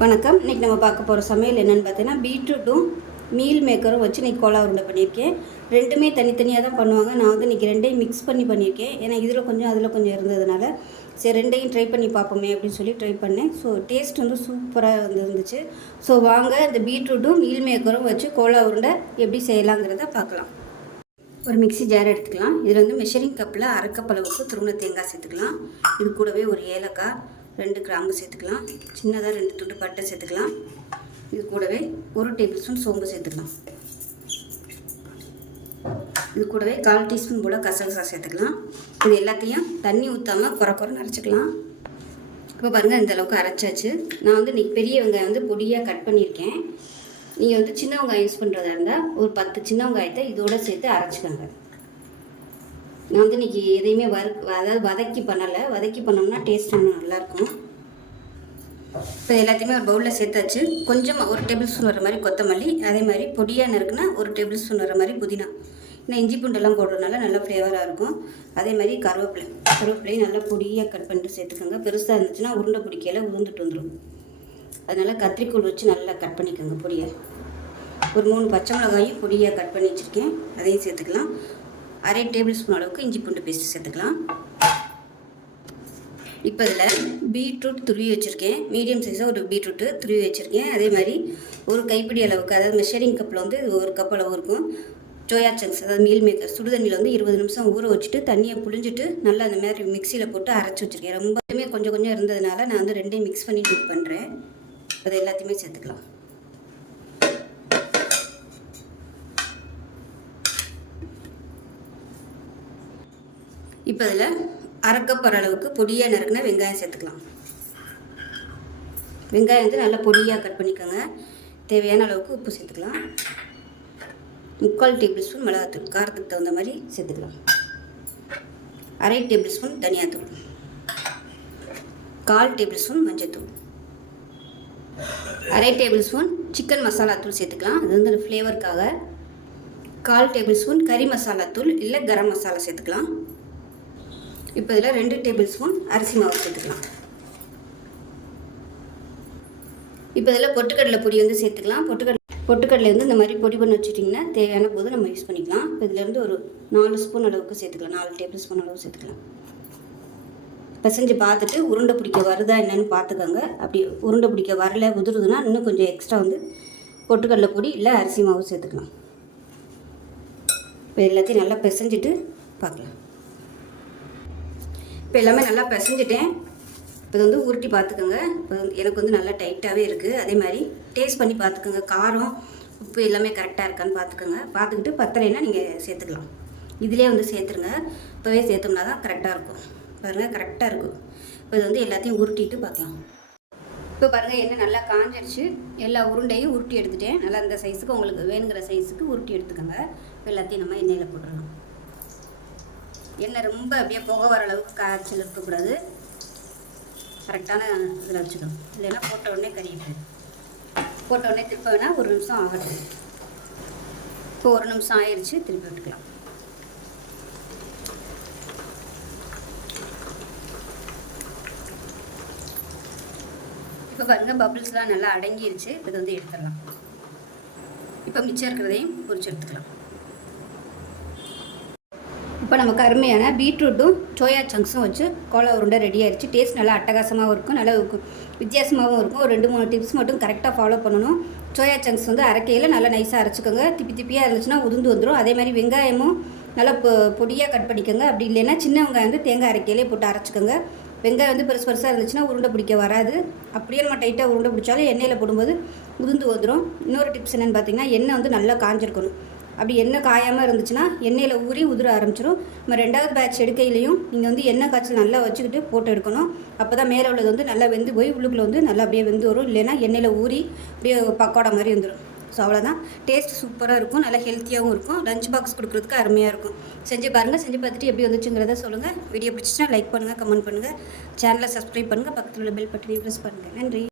வணக்கம். இன்றைக்கி நம்ம பார்க்க போகிற சமையல் என்னென்னு பார்த்தீங்கன்னா, பீட்ரூட்டும் மீல் மேக்கரும் வச்சு இன்றைக்கி கோலா உருண்டை பண்ணியிருக்கேன். ரெண்டுமே தனித்தனியாக தான் பண்ணுவாங்க. நான் வந்து இன்றைக்கி ரெண்டையும் மிக்ஸ் பண்ணி பண்ணியிருக்கேன். ஏன்னா இதில் கொஞ்சம் அதில் கொஞ்சம் இருந்ததுனால சரி ரெண்டையும் ட்ரை பண்ணி பார்ப்போமே அப்படின்னு சொல்லி ட்ரை பண்ணேன். ஸோ டேஸ்ட் வந்து சூப்பராக இருந்துச்சு. ஸோ வாங்க இந்த பீட்ரூட்டும் மீல் மேக்கரும் வச்சு கோலா உருண்டை எப்படி செய்யலாங்கிறத பார்க்கலாம். ஒரு மிக்ஸி ஜார் எடுத்துக்கலாம். இதில் வந்து மெஷரிங் கப்பில் அரை கப் அளவுக்கு துருவன தேங்காய் சேர்த்துக்கலாம். இது கூடவே ஒரு ஏலக்காய், 2 கிராம்பு சேர்த்துக்கலாம். சின்னதாக 2 துண்டு பட்டை சேர்த்துக்கலாம். இது கூடவே 1 டேபிள் ஸ்பூன் சோம்பு சேர்த்துக்கலாம். இது கூடவே 1/4 டீஸ்பூன் போல் கசகசா சேர்த்துக்கலாம். இது எல்லாத்தையும் தண்ணி ஊற்றாமல் குறைன்னு அரைச்சிக்கலாம். இப்போ பாருங்கள், இந்த அளவுக்கு அரைச்சாச்சு. நான் வந்து இன்றைக்கி பெரிய வெங்காயம் வந்து பொடியாக கட் பண்ணியிருக்கேன். நீங்கள் வந்து சின்ன வெங்காயம் யூஸ் பண்ணுறதா இருந்தால் ஒரு 10 சின்ன வெங்காயத்தை இதோடு சேர்த்து அரைச்சிக்கோங்க. நான் வந்து இன்றைக்கி எதையுமே அதாவது வதக்கி பண்ணலை. வதக்கி பண்ணோம்னா டேஸ்ட் இன்னும் நல்லாயிருக்கும். இப்போ எல்லாத்தையுமே ஒரு பவுலில் சேர்த்தாச்சு. கொஞ்சம் 1 டேபிள் ஸ்பூன் வர மாதிரி கொத்தமல்லி, அதே மாதிரி பொடியாக நறுக்குன்னா 1 டேபிள் ஸ்பூன் வர மாதிரி புதினா. இன்னும் இஞ்சி பூண்டெல்லாம் போடுறதுனால நல்லா ஃப்ளேவராக இருக்கும். அதே மாதிரி கருவேப்பிலையும் நல்லா பொடியாக கட் பண்ணிட்டு சேர்த்துக்கோங்க. பெருசாக இருந்துச்சுன்னா உருண்டை பிடிக்கையில் உருந்துட்டு வந்துடும். அதனால் கத்திரிக்கோல் வச்சு நல்லா கட் பண்ணிக்கோங்க பொடியை. ஒரு 3 பச்சை மிளகாயும் பொடியாக கட் பண்ணி வச்சுருக்கேன், அதையும் சேர்த்துக்கலாம். அரை டேபிள் ஸ்பூன் அளவுக்கு இஞ்சி பூண்டு பேஸ்ட்டு சேர்த்துக்கலாம். இப்போ இதில் பீட்ரூட் துருவி வச்சுருக்கேன். மீடியம் சைஸாக ஒரு பீட்ரூட்டு துருவி வச்சுருக்கேன். அதே மாதிரி ஒரு கைப்பிடி அளவுக்கு, அதாவது மெஷரிங் கப்பில் வந்து 1 கப் அளவு இருக்கும் சோயா சங்க்ஸ், அதாவது மீல் மேக்கர். சுடுதண்ணியில் வந்து 20 நிமிஷம் ஊற வச்சுட்டு தண்ணியை புழிஞ்சிட்டு நல்லா அந்த மாதிரி மிக்சியில் போட்டு அரைச்சி வச்சுருக்கேன். ரொம்பவுமே கொஞ்சம் இருந்ததுனால நான் வந்து ரெண்டையும் மிக்ஸ் பண்ணி குக் பண்ணுறேன். அதை எல்லாத்தையுமே சேர்த்துக்கலாம். இப்போ இதில் அரை கப் அளவுக்கு பொடியாக நறுக்குன வெங்காயம் சேர்த்துக்கலாம். வெங்காயம் வந்து நல்லா பொடியாக கட் பண்ணிக்கோங்க. தேவையான அளவுக்கு உப்பு சேர்த்துக்கலாம். 3/4 டேபிள் ஸ்பூன் மிளகாத்தூள், காரத்துக்கு தகுந்த மாதிரி சேர்த்துக்கலாம். அரை டேபிள் ஸ்பூன் தனியாத்தூள், 1/4 டேபிள் ஸ்பூன் மஞ்சத்தூள், அரை டேபிள் ஸ்பூன் சிக்கன் மசாலா தூள் சேர்த்துக்கலாம். அது வந்து ஃப்ளேவருக்காக. 1/4 டேபிள் ஸ்பூன் கறி மசாலா தூள் இல்லை கரம் மசாலா சேர்த்துக்கலாம். இப்போ இதில் 2 டேபிள் ஸ்பூன் அரிசி மாவு சேர்த்துக்கலாம். இப்போ இதில் பொட்டுக்கடலை பொடி வந்து சேர்த்துக்கலாம். பொட்டுக்கடலை வந்து இந்த மாதிரி பொடி பண்ணி வச்சுட்டிங்கன்னா தேவையான போது நம்ம யூஸ் பண்ணிக்கலாம். இப்போ இதிலேருந்து ஒரு 4 ஸ்பூன் அளவுக்கு சேர்த்துக்கலாம். 4 டேபிள் ஸ்பூன் அளவு சேர்த்துக்கலாம். பிசைஞ்சு பார்த்துட்டு உருண்டை பிடிக்க வருதா என்னென்னு பார்த்துக்கோங்க. அப்படி உருண்டை பிடிக்க வரல, உதிருதுன்னா இன்னும் கொஞ்சம் எக்ஸ்ட்ரா வந்து பொட்டுக்கடலை பொடி இல்லை அரிசி மாவு சேர்த்துக்கலாம். இப்போ எல்லாத்தையும் நல்லா பிசைஞ்சிட்டு பார்க்கலாம். இப்போ எல்லாமே நல்லா பிசைஞ்சிட்டேன். இப்போ வந்து உருட்டி பார்த்துக்கோங்க. இப்போ எனக்கு வந்து நல்லா டைட்டாகவே இருக்குது. அதே மாதிரி டேஸ்ட் பண்ணி பார்த்துக்கோங்க. காரம் உப்பு எல்லாமே கரெக்டாக இருக்கான்னு பார்த்துக்கோங்க. பார்த்துக்கிட்டு பத்தலைன்னா நீங்கள் சேர்த்துக்கலாம். இதிலே வந்து சேர்த்துருங்க. இப்போவே சேர்த்தோம்னா தான் கரெக்டாக இருக்கும். பாருங்கள், கரெக்டாக இருக்கும். இப்போ இது வந்து எல்லாத்தையும் உருட்டிட்டு பார்க்கலாம். இப்போ பாருங்கள், எண்ணெய் நல்லா காஞ்சிடுச்சு. எல்லா உருண்டையும் உருட்டி எடுத்துட்டேன். நல்லா இந்த சைஸுக்கு உங்களுக்கு வேணுங்கிற சைஸுக்கு உருட்டி எடுத்துக்கோங்க. இப்போ எல்லாத்தையும் நம்ம எண்ணெயில் போட்டுடலாம். எண்ணெய் ரொம்ப அப்படியே புகை வர அளவுக்கு காய்ச்சல் இருக்கக்கூடாது. கரெக்டான இதில் வச்சுக்கணும். இல்லைன்னா போட்ட உடனே கறிட்டு போட்ட உடனே திருப்ப வேணால் 1 நிமிஷம் ஆகட்டும். இப்போ 1 நிமிஷம் ஆயிடுச்சு, திருப்பி விட்டுக்கலாம். இப்போ பாருங்கள், பபிள்ஸ்லாம் நல்லா அடங்கிருச்சு. இது வந்து எடுத்துடலாம். இப்போ மிச்சம் இருக்கிறதையும் பொரிச்சு எடுத்துக்கலாம். இப்போ நமக்கு அருமையான பீட்ரூட்டும் சோயா சங்க்ஸும் வச்சு கோலா உருண்டை ரெடி ஆகிடுச்சு. டேஸ்ட் நல்லா அட்டகாசமாகவும் இருக்கும், நல்லா வித்தியாசமாகவும் இருக்கும். ஒரு 2-3 டிப்ஸ் மட்டும் கரெக்டாக ஃபாலோ பண்ணணும். சோயா சங்க்ஸ் வந்து அரைக்கையில் நல்லா நைஸாக அரைச்சிக்கோங்க. திப்பியாக இருந்துச்சுன்னா உதிர்ந்து வந்துடும். அதே மாதிரி வெங்காயமும் நல்லா பொடியாக கட் பண்ணிக்கோங்க. அப்படி இல்லைன்னா சின்ன வெங்காயம் வந்து தேங்காய் அரைக்கையிலே போட்டு அரைச்சிக்கோங்க. வெங்காயம் வந்து பெருசாக இருந்துச்சுன்னா உருண்டை பிடிக்க வராது. அப்படியே நம்ம டைட்டாக உருண்டை பிடிச்சாலும் எண்ணெயில் போடும்போது உதிர்ந்து வந்துடும். இன்னொரு டிப்ஸ் என்னென்னு பார்த்தீங்கன்னா, எண்ணெய் வந்து நல்லா காஞ்சிருக்கணும். அப்படி எண்ணெய் காயாமல் இருந்துச்சுன்னா எண்ணெயில் ஊறி உதிர ஆரம்பிச்சிடும். நம்ம 2வது பேட்ச் எடுக்கையிலையும் நீங்கள் வந்து எண்ணெய் காய்ச்சல் நல்லா வச்சுக்கிட்டு போட்டு எடுக்கணும். அப்போ தான் மேலே உள்ளது வந்து நல்லா வெந்து போய் உள்ளுக்குள்ளே வந்து நல்லா அப்படியே வெந்து வரும். இல்லைன்னா எண்ணெயில் ஊறி அப்படியே பக்கோடா மாதிரி வந்துடும். ஸோ அவ்வளோதான். டேஸ்ட் சூப்பராக இருக்கும், நல்லா ஹெல்த்தியாகவும் இருக்கும். லஞ்ச் பாக்ஸ் கொடுக்குறதுக்கு அருமையாக இருக்கும். செஞ்சு பாருங்கள். செஞ்சு பார்த்துட்டு எப்படி வந்துச்சுங்கிறத சொல்லுங்கள். வீடியோ பிடிச்சிச்சுன்னா லைக் பண்ணுங்கள், கமெண்ட் பண்ணுங்கள், சேனலை சப்ஸ்கிரைப் பண்ணுங்கள், பக்கத்தில் உள்ள பெல் பட்டனையும் ப்ரெஸ் பண்ணுங்கள். நன்றி.